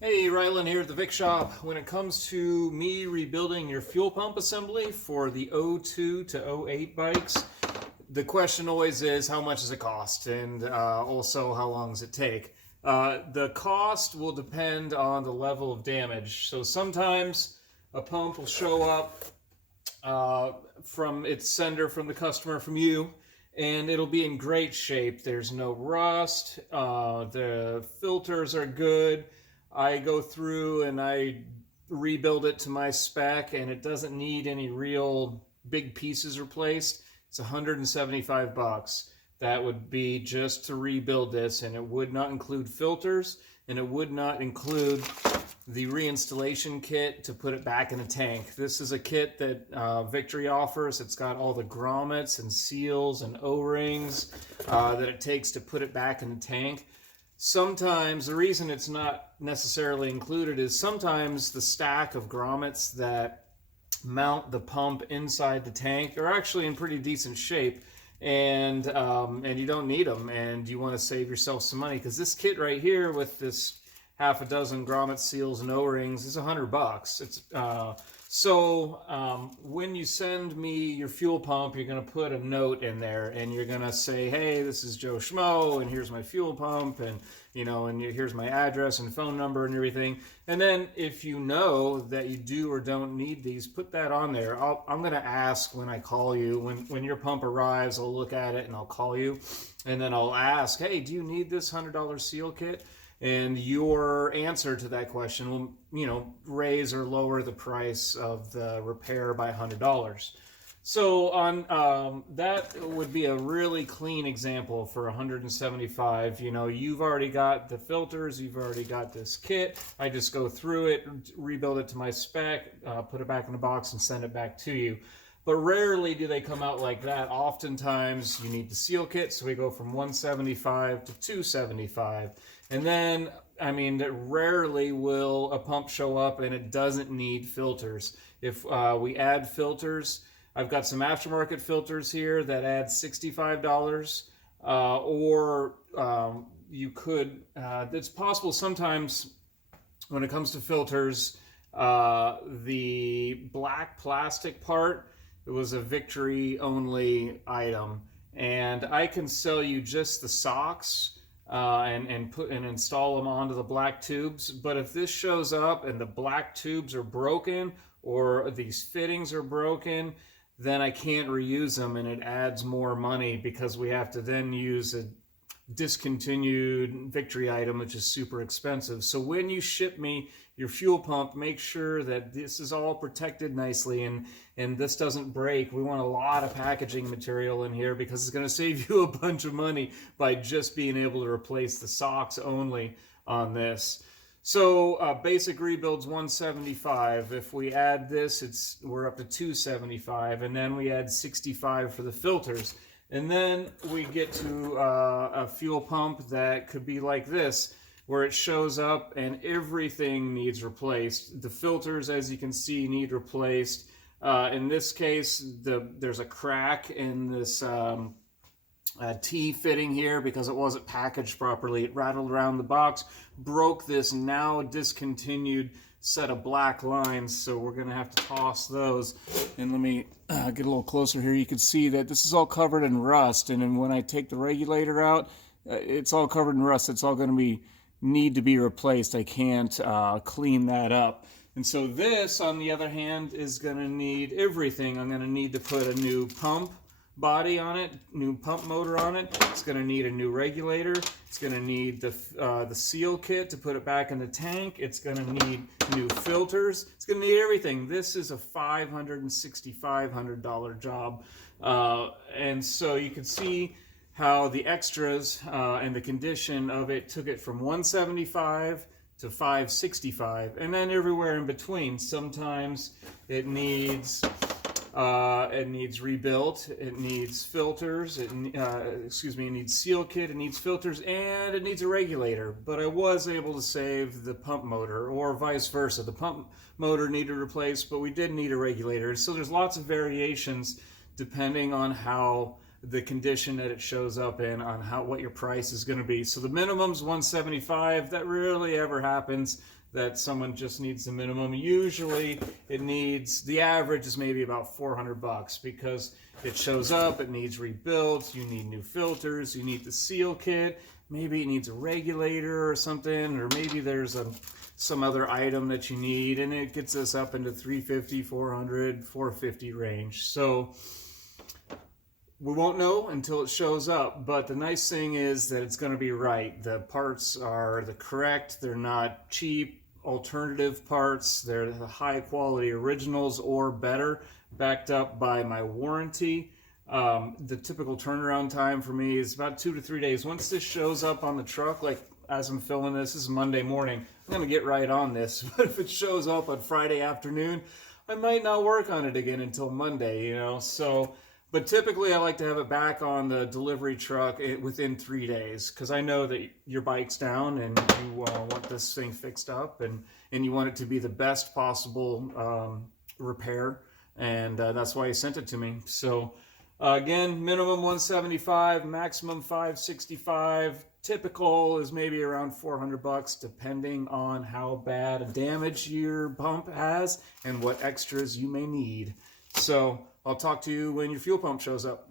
Hey, Rylan here at the Vic Shop. When it comes to me rebuilding your fuel pump assembly for the '02 to '08 bikes, the question always is how much does it cost, and also how long does it take? The cost will depend on the level of damage. So sometimes a pump will show up uh, from its sender, from the customer, from you, and it'll be in great shape. There's no rust. The filters are good. I go through and I rebuild it to my spec, and it doesn't need any real big pieces replaced. It's 175 bucks. That would be just to rebuild this, and it would not include filters, and it would not include the reinstallation kit to put it back in the tank. This is a kit that Victory offers. It's got all the grommets and seals and O-rings that it takes to put it back in the tank. Sometimes the reason it's not necessarily included is sometimes the stack of grommets that mount the pump inside the tank are actually in pretty decent shape, and you don't need them, and you want to save yourself some money, because this kit right here with this half a dozen grommet seals and O-rings is $100. When you send me your fuel pump, you're going to put a note in there, and you're going to say, hey, this is Joe Schmo, and here's my fuel pump, and here's my address and phone number and everything. And then if you know that you do or don't need these, put that on there. I'm going to ask when I call you, when your pump arrives, I'll look at it and I'll call you, and then I'll ask, hey, do you need this $100 seal kit? And your answer to that question will, raise or lower the price of the repair by $100. So on that would be a really clean example for 175. You've already got the filters, you've already got this kit. I just go through it, rebuild it to my spec, put it back in the box, and send it back to you. But rarely do they come out like that. Oftentimes you need the seal kit, so we go from 175 to 275. And then, rarely will a pump show up and it doesn't need filters. If we add filters, I've got some aftermarket filters here that add $65. You could, it's possible sometimes when it comes to filters, the black plastic part, it was a Victory only item, and I can sell you just the socks and install them onto the black tubes. But if this shows up and the black tubes are broken or these fittings are broken, then I can't reuse them, and it adds more money because we have to then use a discontinued Victory item, which is super expensive. So when you ship me your fuel pump, make sure that this is all protected nicely and this doesn't break. We want a lot of packaging material in here because it's going to save you a bunch of money by just being able to replace the socks only on this. So basic rebuild's 175. If we add this, we're up to 275, and then we add 65 for the filters. And then we get to a fuel pump that could be like this, where it shows up and everything needs replaced. The filters, as you can see, need replaced. In this case, there's a crack in this T fitting here because it wasn't packaged properly. It rattled around the box, broke this now discontinued set of black lines, so we're going to have to toss those. And let me get a little closer here. You can see that this is all covered in rust, and then when I take the regulator out, it's all covered in rust. It's all going to need to be replaced. I can't clean that up. And so this, on the other hand, is going to need everything. I'm going to need to put a new pump body on it, new pump motor on it. It's going to need a new regulator. It's going to need the seal kit to put it back in the tank. It's going to need new filters. It's going to need everything. This is a $500 $6,500 job, and so you can see how the extras and the condition of it took it from 175 to 565, and then everywhere in between. Sometimes it needs rebuilt, it needs filters, it needs seal kit, it needs filters, and it needs a regulator. But I was able to save the pump motor, or vice versa. The pump motor needed replaced, but we did need a regulator. So there's lots of variations depending on how the condition that it shows up in on what your price is going to be. So the minimum's $175. That rarely ever happens that someone just needs the minimum. Usually the average is maybe about $400 because it shows up, it needs rebuilt, you need new filters, you need the seal kit, maybe it needs a regulator or something, or maybe there's some other item that you need, and it gets us up into $350, $400, $450 range. So we won't know until it shows up, but the nice thing is that it's going to be right. The parts are the correct, they're not cheap alternative parts, they're the high quality originals or better, backed up by my warranty. The typical turnaround time for me is about 2 to 3 days. Once this shows up on the truck, like as I'm filming this is Monday morning, I'm going to get right on this. But if it shows up on Friday afternoon, I might not work on it again until Monday, you know. So, but typically I like to have it back on the delivery truck within 3 days, because I know that your bike's down and you want this thing fixed up, and you want it to be the best possible repair, and that's why you sent it to me. So again, minimum $175, maximum $565. Typical is maybe around $400, depending on how bad a damage your pump has and what extras you may need. So I'll talk to you when your fuel pump shows up.